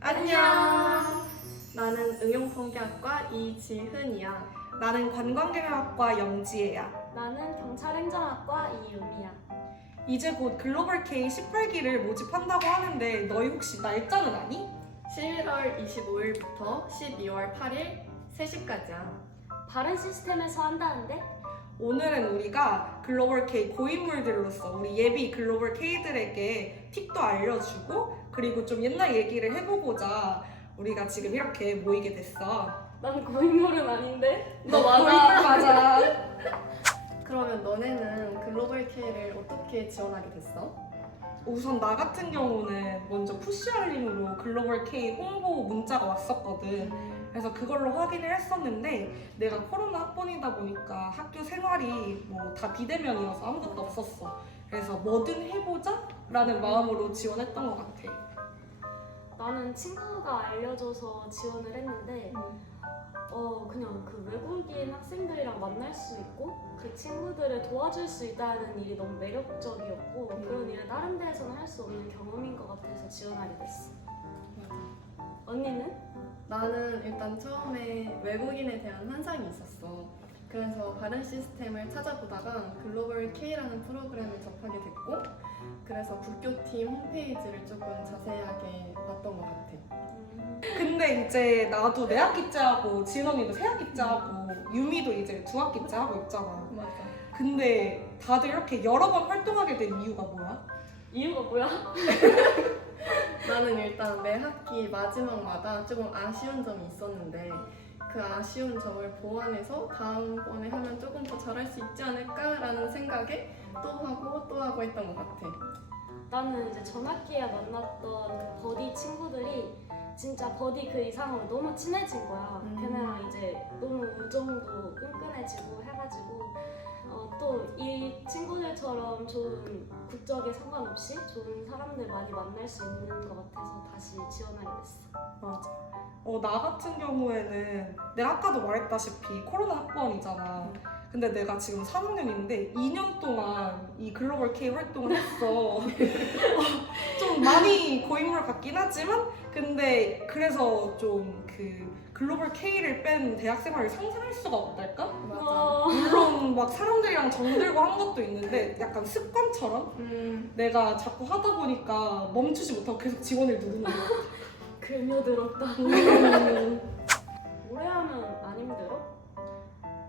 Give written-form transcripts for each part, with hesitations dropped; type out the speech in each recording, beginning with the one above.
안녕. 나는 응용통계학과 이지훈이야. 나는 관광경영학과 영지혜야. 나는 경찰행정학과 이유미야. 이제 곧 글로벌 K 18기를 모집한다고 하는데 너희 혹시 날짜는 아니? 11월 25일부터 12월 8일 3시까지야. 바른 시스템에서 한다는데? 오늘은 우리가 글로벌 K 고인물들로서 우리 예비 글로벌 K들에게 팁도 알려주고 그리고 좀 옛날 얘기를 해보고자 우리가 지금 이렇게 모이게 됐어. 난 고인물은 아닌데? 너 고인물 맞아. 그러면 너네는 글로벌 K를 어떻게 지원하게 됐어? 우선 나 같은 경우는 먼저 푸시알림으로 글로벌 K 홍보 문자가 왔었거든. 그래서 그걸로 확인을 했었는데 내가 코로나 학번이다 보니까 학교 생활이 뭐 다 비대면이어서 아무것도 없었어. 그래서 뭐든 해보자 라는 마음으로 지원했던 것 같아. 나는 친구가 알려줘서 지원을 했는데 그냥 그 외국인 학생들이랑 만날 수 있고 그 친구들을 도와줄 수 있다는 일이 너무 매력적이었고 그런 일을 다른 데에서는 할 수 없는 경험인 것 같아서 지원하게 됐어. 언니는? 나는 일단 처음에 외국인에 대한 환상이 있었어. 그래서 바른 시스템을 찾아보다가 글로벌 K라는 프로그램을 접하게 됐고 그래서 국교팀 홈페이지를 조금 자세하게 봤던 것 같아. 근데 이제 나도 내 학기째하고 지은 언니도 새 학기째하고 유미도 이제 두 학기째 하고 있잖아. 맞아. 근데 다들 이렇게 여러 번 활동하게 된 이유가 뭐야? 이유가 뭐야? 나는 일단 매 학기 마지막마다 조금 아쉬운 점이 있었는데 그 아쉬운 점을 보완해서 다음번에 하면 조금 더 잘할 수 있지 않을까라는 생각에 또 하고 했던 것 같아. 나는 이제 전학기에 만났던 그 버디 친구들이 진짜 버디 그 이상으로 너무 친해진 거야. 걔네랑 이제 너무 우정도 끈끈해지고 해가지고 또 이 친구들처럼 좋은 국적에 상관없이 좋은 사람들 많이 만날 수 있는 것 같아서 다시 지원하게 됐어. 맞아. 나 같은 경우에는 내가 아까도 말했다시피 코로나 학번이잖아. 근데 내가 지금 3학년인데 2년 동안 이 글로벌 K 활동을 했어. 좀 많이 고인물 같긴 하지만 근데 그래서 좀 그 글로벌 K를 뺀 대학 생활을 상상할 수가 없달까? 맞아. 물론 막 사람들이랑 정들고 한 것도 있는데 약간 습관처럼 내가 자꾸 하다 보니까 멈추지 못하고 계속 지원을 누르는 거야. 글며들었다. 오래 하면 안 힘들어?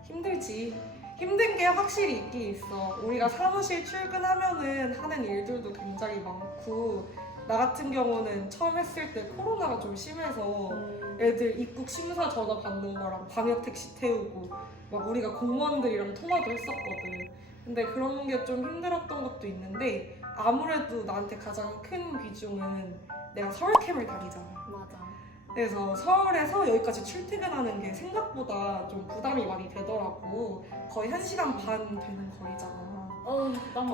힘들지. 힘든 게 확실히 있긴 있어. 우리가 사무실 출근하면은 하는 일들도 굉장히 많고 나 같은 경우는 처음 했을 때 코로나가 좀 심해서 애들 입국 심사 전화 받는 거랑 방역 택시 태우고 막 우리가 공무원들이랑 통화도 했었거든. 근데 그런 게 좀 힘들었던 것도 있는데 아무래도 나한테 가장 큰 비중은 내가 서울캠을 다니잖아. 맞아. 그래서 서울에서 여기까지 출퇴근하는 게 생각보다 좀 부담이 많이 되더라고. 거의 1시간 반 되는 거리잖아. 난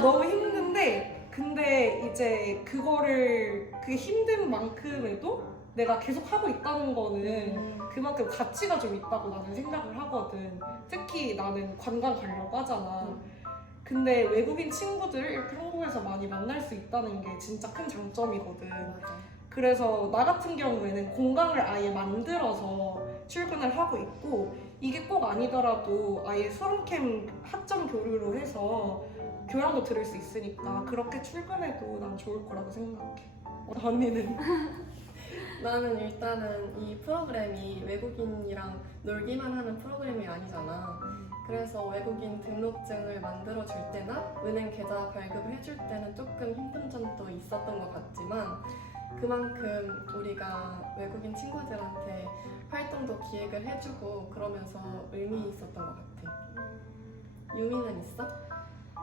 너무 힘든데 근데 이제 그게 힘든 만큼에도 내가 계속 하고 있다는 거는 그만큼 가치가 좀 있다고 나는 생각을 하거든. 특히 나는 관광 가려고 하잖아. 근데 외국인 친구들 이렇게 한국에서 많이 만날 수 있다는 게 진짜 큰 장점이거든. 맞아. 그래서 나 같은 경우에는 공강을 아예 만들어서 출근을 하고 있고 이게 꼭 아니더라도 아예 수험캠 학점 교류로 해서 교양도 들을 수 있으니까 그렇게 출근해도 난 좋을 거라고 생각해. 언니는? 나는 일단은 이 프로그램이 외국인이랑 놀기만 하는 프로그램이 아니잖아. 그래서 외국인 등록증을 만들어 줄 때나 은행 계좌 발급을 해줄 때는 조금 힘든 점도 있었던 것 같지만 그만큼 우리가 외국인 친구들한테 활동도 기획을 해주고 그러면서 의미 있었던 것 같아. 유미는 있어?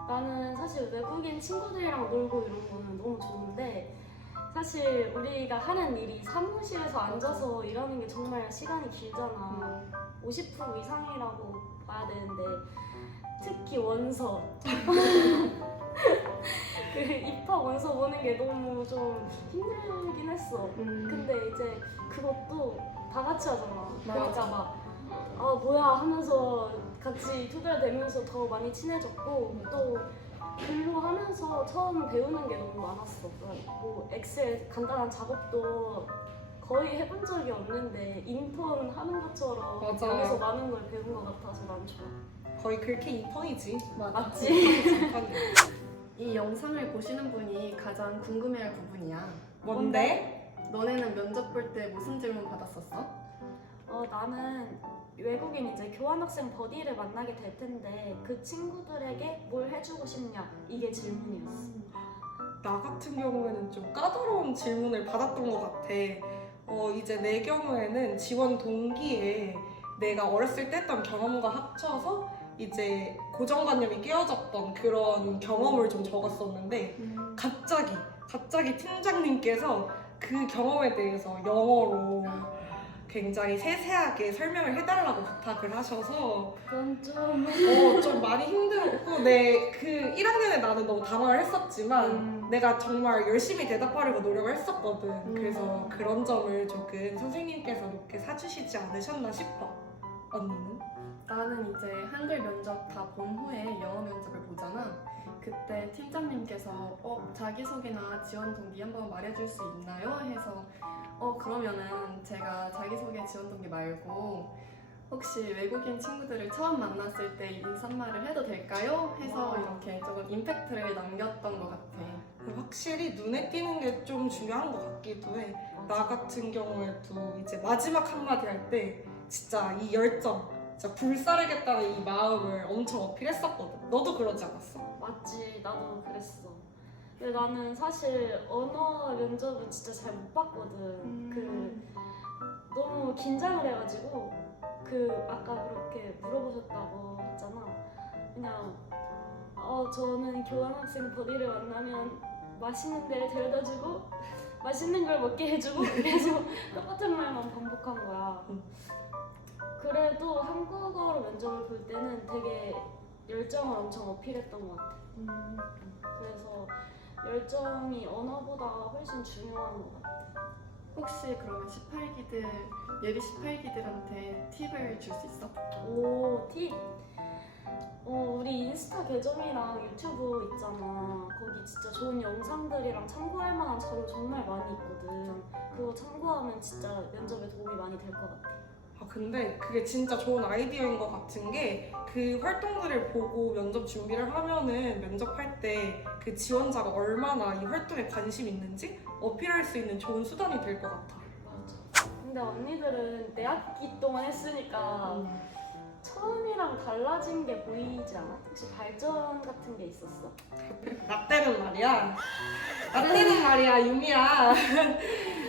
나는 사실 외국인 친구들이랑 놀고 이런 거는 너무 좋은데 사실 우리가 하는 일이 사무실에서 앉아서 일하는 게 정말 시간이 길잖아. 50% 이상이라고 봐야 되는데 특히 원서 그 입학 원서 보는 게 너무 좀 힘들긴 했어. 근데 이제 그것도 다 같이 하잖아. 그러니까 막 뭐야 하면서 같이 투덜대면서 더 많이 친해졌고 또 근로하면서 처음 배우는 게 너무 많았어. 뭐 엑셀 간단한 작업도 거의 해본 적이 없는데 인턴 하는 것처럼 맞아. 여기서 많은 걸 배운 것 같아서 난 좋아. 거의 그렇게 인턴이지. 맞지? 인턴이. 이 영상을 보시는 분이 가장 궁금해할 부분이야. 뭔데? 너네는 면접 볼 때 무슨 질문 받았었어? 나는 외국인 이제 교환학생 버디를 만나게 될 텐데 그 친구들에게 뭘 해주고 싶냐 이게 질문이었어. 나 같은 경우에는 좀 까다로운 질문을 받았던 것 같아. 이제 내 경우에는 지원 동기에 내가 어렸을 때 했던 경험과 합쳐서 이제 고정관념이 깨어졌던 그런 경험을 좀 적었었는데 갑자기 팀장님께서 그 경험에 대해서 영어로 굉장히 세세하게 설명을 해달라고 부탁을 하셔서 그건 좀 좀 많이 힘들었고 그 1학년에 나는 너무 당황을 했었지만 내가 정말 열심히 대답하려고 노력을 했었거든. 그래서 그런 점을 조금 선생님께서 높게 사주시지 않으셨나 싶어. 언니는? 나는 이제 한글 면접 다 본 후에 영어 면접을 보잖아. 그때 팀장님께서 자기소개나 지원 동기 한번 말해줄 수 있나요? 해서 그러면은 제가 자기소개 지원 동기 말고 혹시 외국인 친구들을 처음 만났을 때 인사말을 해도 될까요? 해서 이렇게 조금 임팩트를 남겼던 것 같아. 확실히 눈에 띄는 게 좀 중요한 것 같기도 해. 나 같은 경우에도 이제 마지막 한마디 할 때 진짜 이 열정, 진짜 불사르겠다는 이 마음을 엄청 어필했었거든. 너도 그러지 않았어? 맞지, 나도 그랬어. 근데 나는 사실 언어 면접은 진짜 잘 못 봤거든. 너무 긴장을 해가지고 아까 그렇게 물어보셨다고 했잖아. 그냥 저는 교환학생 버디를 만나면 맛있는 데를 데려다주고 맛있는 걸 먹게 해주고 계속 똑같은 말만 반복한 거야. 그래도 한국어로 면접을 볼 때는 되게 열정을 엄청 어필했던 것 같아. 그래서 열정이 언어보다 훨씬 중요한 것 같아. 혹시 그러면 예비 18기들한테 팁을 줄 수 있어? 오, 팁! 우리 인스타 계정이랑 유튜브 있잖아. 거기 진짜 좋은 영상들이랑 참고할 만한 자료 정말 많이 있거든. 그거 참고하면 진짜 면접에 도움이 많이 될 것 같아. 근데 그게 진짜 좋은 아이디어인 것 같은 게 그 활동들을 보고 면접 준비를 하면은 면접할 때 그 지원자가 얼마나 이 활동에 관심 있는지 어필할 수 있는 좋은 수단이 될 것 같아. 맞아. 근데 언니들은 내 학기 동안 했으니까 처음이랑 달라진 게 보이지 않아? 혹시 발전 같은 게 있었어? 나 때는 말이야 유미야.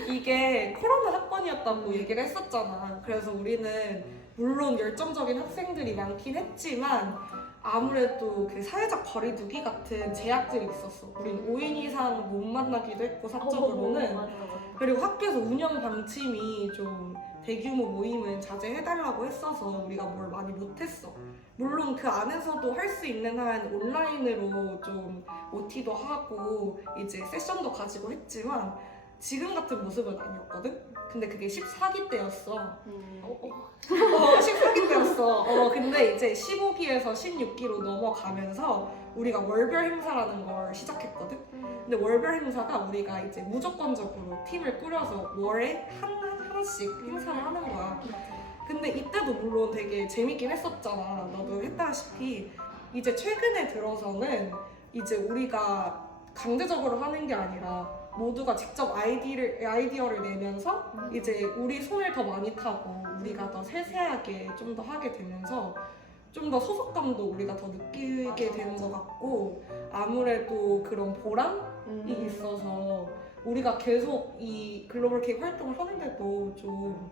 이게 코로나 학번이었다고 얘기를 했었잖아. 그래서 우리는 물론 열정적인 학생들이 많긴 했지만 아무래도 그 사회적 거리두기 같은 제약들이 있었어. 우린 5인 이상 못 만나기도 했고 사적으로는. 맞아. 그리고 학교에서 운영 방침이 좀 대규모 모임은 자제해달라고 했어서 우리가 뭘 많이 못했어. 물론 그 안에서도 할 수 있는 한 온라인으로 좀 OT도 하고 이제 세션도 가지고 했지만 지금 같은 모습은 아니었거든? 근데 그게 14기 때였어. 14기 때였어. 근데 이제 15기에서 16기로 넘어가면서 우리가 월별 행사라는 걸 시작했거든? 근데 월별 행사가 우리가 이제 무조건적으로 팀을 꾸려서 월에 하나씩 행사를 하는 거야. 근데 이때도 물론 되게 재밌긴 했었잖아. 너도 했다시피. 이제 최근에 들어서는 이제 우리가 강제적으로 하는 게 아니라 모두가 직접 아이디어를 내면서 이제 우리 손을 더 많이 타고 우리가 더 세세하게 좀 더 하게 되면서 좀 더 소속감도 우리가 더 느끼게 되는 것 같고 아무래도 그런 보람이 있어서 우리가 계속 이 글로벌 K 활동을 하는데도 좀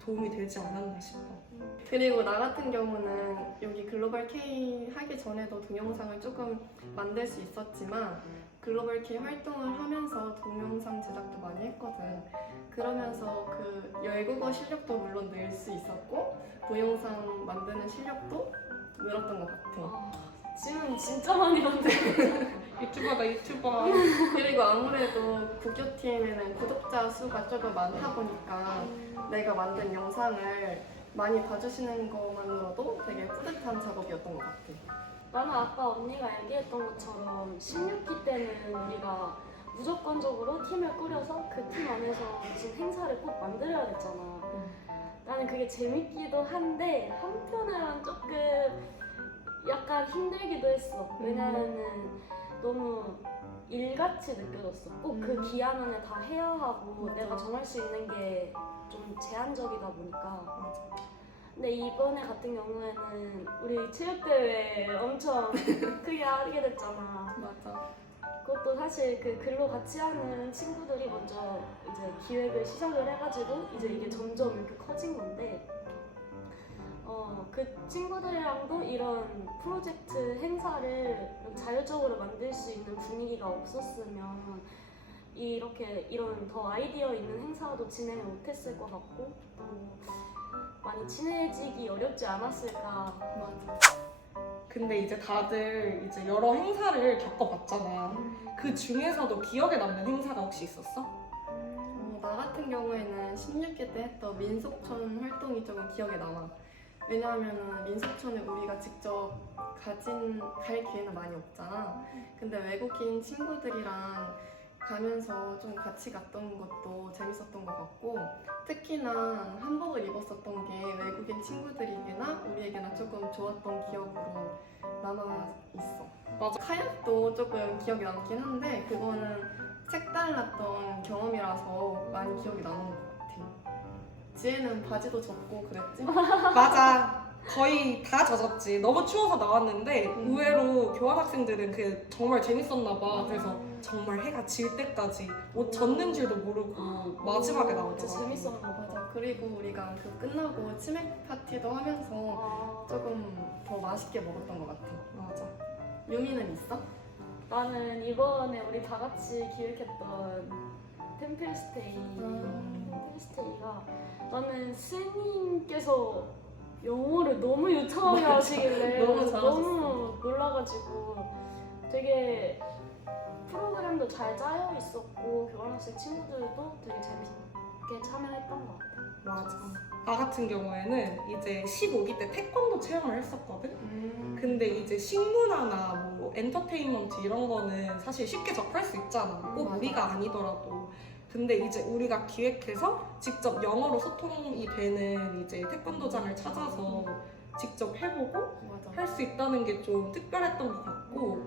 도움이 되지 않았나 싶어. 그리고 나 같은 경우는 여기 글로벌 K 하기 전에도 동영상을 조금 만들 수 있었지만 글로벌 K 활동을 하면서 동영상 제작도 많이 했거든. 그러면서 그 외국어 실력도 물론 늘 수 있었고 동영상 만드는 실력도 늘었던 것 같아. 지금 진짜 많이 만들었어. 유튜버다 유튜버. 그리고 아무래도 국교팀에는 구독자 수가 조금 많다 보니까 내가 만든 영상을 많이 봐주시는 것만으로도 되게 뿌듯한 작업이었던 것 같아. 나는 아까 언니가 얘기했던 것처럼 16기 때는 우리가 무조건적으로 팀을 꾸려서 그 팀 안에서 무슨 행사를 꼭 만들어야 됐잖아. 나는 그게 재밌기도 한데 한편으로는 조금 약간 힘들기도 했어. 왜냐면은 너무 일같이 느껴졌어. 꼭 그 기한 안에 다 해야 하고 내가 정할 수 있는 게 좀 제한적이다 보니까. 근데 이번에 같은 경우에는 우리 체육대회 엄청 크게 하게 됐잖아. 맞아. 그것도 사실 그 글로 같이 하는 친구들이 먼저 이제 기획을 시작을 해가지고 이제 이게 점점 이렇게 커진 건데 그 친구들이랑도 이런 프로젝트 행사를 자율적으로 만들 수 있는 분위기가 없었으면 이런 더 아이디어 있는 행사도 진행을 못했을 것 같고 또 많이 친해지기 어렵지 않았을까. 맞아. 근데 이제 다들 이제 여러 행사를 겪어봤잖아. 그 중에서도 기억에 남는 행사가 혹시 있었어? 나 같은 경우에는 16기 때 했던 민속촌 활동이 조금 기억에 남아. 왜냐하면 민속촌을 우리가 직접 갈 기회는 많이 없잖아. 근데 외국인 친구들이랑 가면서 좀 같이 갔던 것도 재밌었던 것 같고, 특히나 한복을 입었었던 게 외국인 친구들에게나 우리에게나 조금 좋았던 기억으로 남아 있어. 맞아. 카약도 조금 기억이 남긴 한데 그거는 색달랐던 경험이라서 많이 기억이 남는 것 같아. 지혜는 바지도 젖고 그랬지? 맞아. 거의 다 젖었지. 너무 추워서 나왔는데 의외로 교환학생들은 그게 정말 재밌었나 봐. 그래서 정말 해가 질 때까지 옷 젖는 줄도 모르고 마지막에 진짜 나오더라고. 재밌었나 봐. 맞아. 그리고 우리가 그 끝나고 치맥 파티도 하면서 조금 더 맛있게 먹었던 것 같아. 맞아. 유미는 있어? 나는 이번에 우리 다 같이 기획했던 템플스테이가 나는 스님께서 영어를 너무 유창하게 하시길래 너무 잘하셨어. 너무 놀라가지고 되게 프로그램도 잘 짜여 있었고 교환학생 친구들도 되게 재밌게 참여했던 것 같아. 맞아. 나 같은 경우에는 이제 15기 때 태권도 체험을 했었거든? 근데 이제 식문화나 뭐 엔터테인먼트 이런 거는 사실 쉽게 접할 수 있잖아. 꼭 맞아. 우리가 아니더라도. 근데 이제 우리가 기획해서 직접 영어로 소통이 되는 이제 태권도장을 찾아서 직접 해보고 맞아. 할 수 있다는 게 좀 특별했던 것 같고,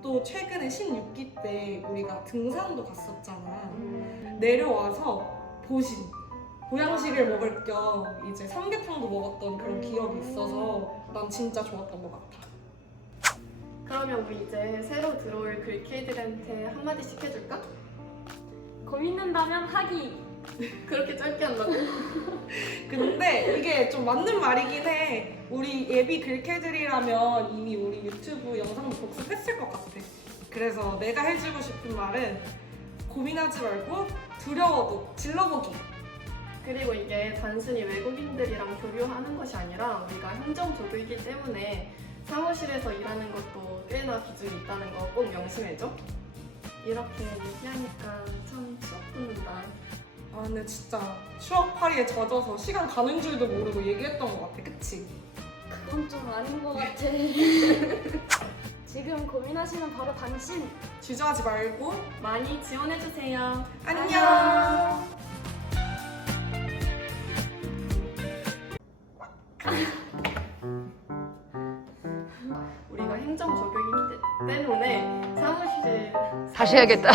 또 최근에 16기 때 우리가 등산도 갔었잖아. 내려와서 보양식을 먹을 겸 이제 삼계탕도 먹었던 그런 기억이 있어서 난 진짜 좋았던 것 같아. 그러면 우리 이제 새로 들어올 글캐들한테 한마디씩 해줄까? 고민된다면 하기. 그렇게 짧게 한다고? 근데 이게 좀 맞는 말이긴 해. 우리 예비 글캐들이라면 이미 우리 유튜브 영상도 복습했을 것 같아. 그래서 내가 해주고 싶은 말은 고민하지 말고 두려워도 질러보기. 그리고 이게 단순히 외국인들이랑 교류하는 것이 아니라 우리가 행정조교이기 때문에 사무실에서 일하는 것도 꽤나 비중이 있다는 거 꼭 명심해줘. 이렇게 얘기하니까 참 추억 돋는다. 아 근데 진짜 추억파리에 젖어서 시간 가는 줄도 모르고 얘기했던 것 같아. 그치? 그건 좀 아닌 것 같아. 지금 고민하시는 바로 당신. 주저하지 말고 많이 지원해주세요. 안녕. 우리가 행정조교이기 때문에 사무실에 다시 해야겠다.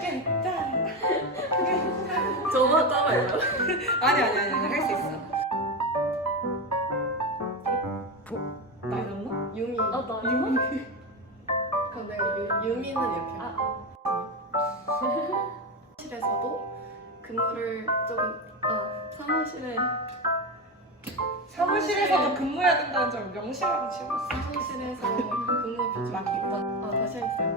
괜찮아. 저거 따라요. 아니 할 수 있어. 나였나? 유미. 나 유미. 그럼 내가 유미는 이렇게. 사무실에서도 근무를 조금 사무실에서도 근무해야 된다는 점 명심하고 싶었어. 사무실에서 근무 비중이 있다. 다시 해주세요.